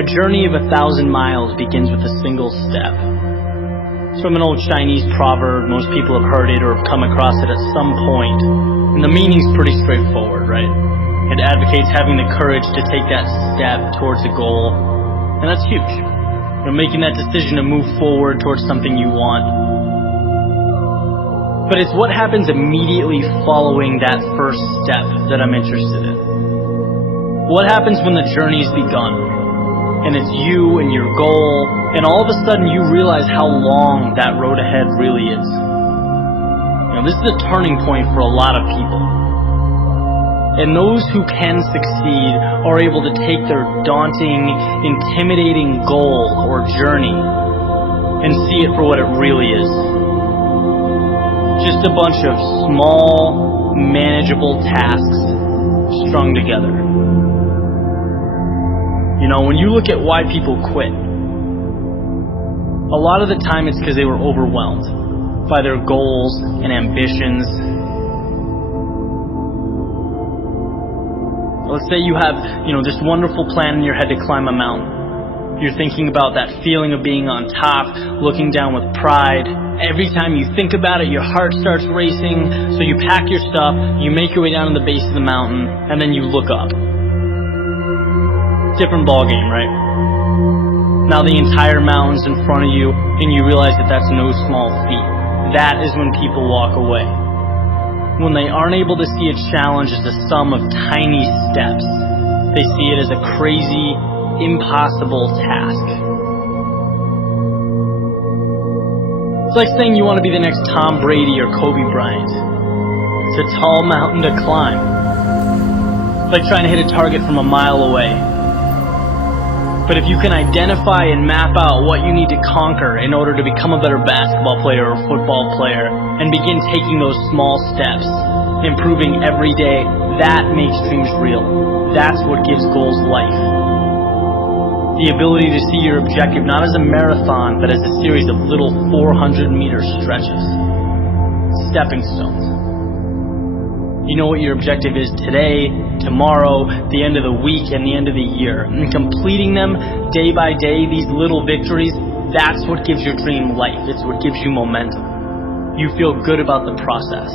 A journey of 1,000 miles begins with a single step. It's from an old Chinese proverb. Most people have heard it or have come across it at some point. And the meaning's pretty straightforward, right? It advocates having the courage to take that step towards a goal. And that's huge. Making that decision to move forward towards something you want. But it's what happens immediately following that first step that I'm interested in. What happens when the journey's begun, and it's you and your goal, and all of a sudden you realize how long that road ahead really is. This is a turning point for a lot of people. And those who can succeed are able to take their daunting, intimidating goal or journey and see it for what it really is. Just a bunch of small, manageable tasks strung together. When you look at why people quit, a lot of the time it's because they were overwhelmed by their goals and ambitions. Let's say you have, this wonderful plan in your head to climb a mountain. You're thinking about that feeling of being on top, looking down with pride. Every time you think about it, your heart starts racing. So you pack your stuff, you make your way down to the base of the mountain, and then you look up. Different ballgame, right? Now the entire mountain's in front of you, and you realize that that's no small feat. That is when people walk away. When they aren't able to see a challenge as a sum of tiny steps, they see it as a crazy, impossible task. It's like saying you want to be the next Tom Brady or Kobe Bryant. It's a tall mountain to climb. It's like trying to hit a target from a mile away. But if you can identify and map out what you need to conquer in order to become a better basketball player or football player, and begin taking those small steps, improving every day, that makes dreams real. That's what gives goals life. The ability to see your objective not as a marathon, but as a series of little 400-meter stretches. Stepping stones. You know what your objective is today, tomorrow, the end of the week, and the end of the year. And completing them day by day, these little victories, that's what gives your dream life. It's what gives you momentum. You feel good about the process.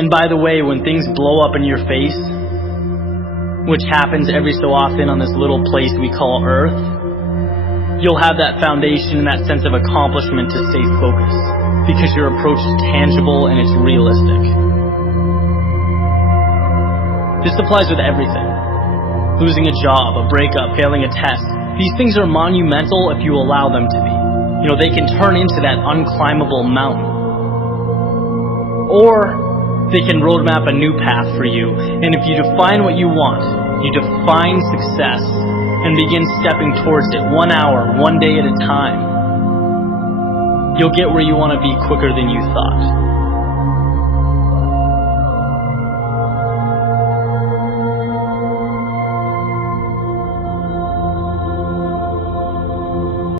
And by the way, when things blow up in your face, which happens every so often on this little place we call Earth, you'll have that foundation and that sense of accomplishment to stay focused, because your approach is tangible and it's realistic. This applies with everything. Losing a job, a breakup, failing a test. These things are monumental if you allow them to be. They can turn into that unclimbable mountain. Or they can roadmap a new path for you. And if you define what you want, you define success, and begin stepping towards it 1 hour, 1 day at a time, you'll get where you want to be quicker than you thought.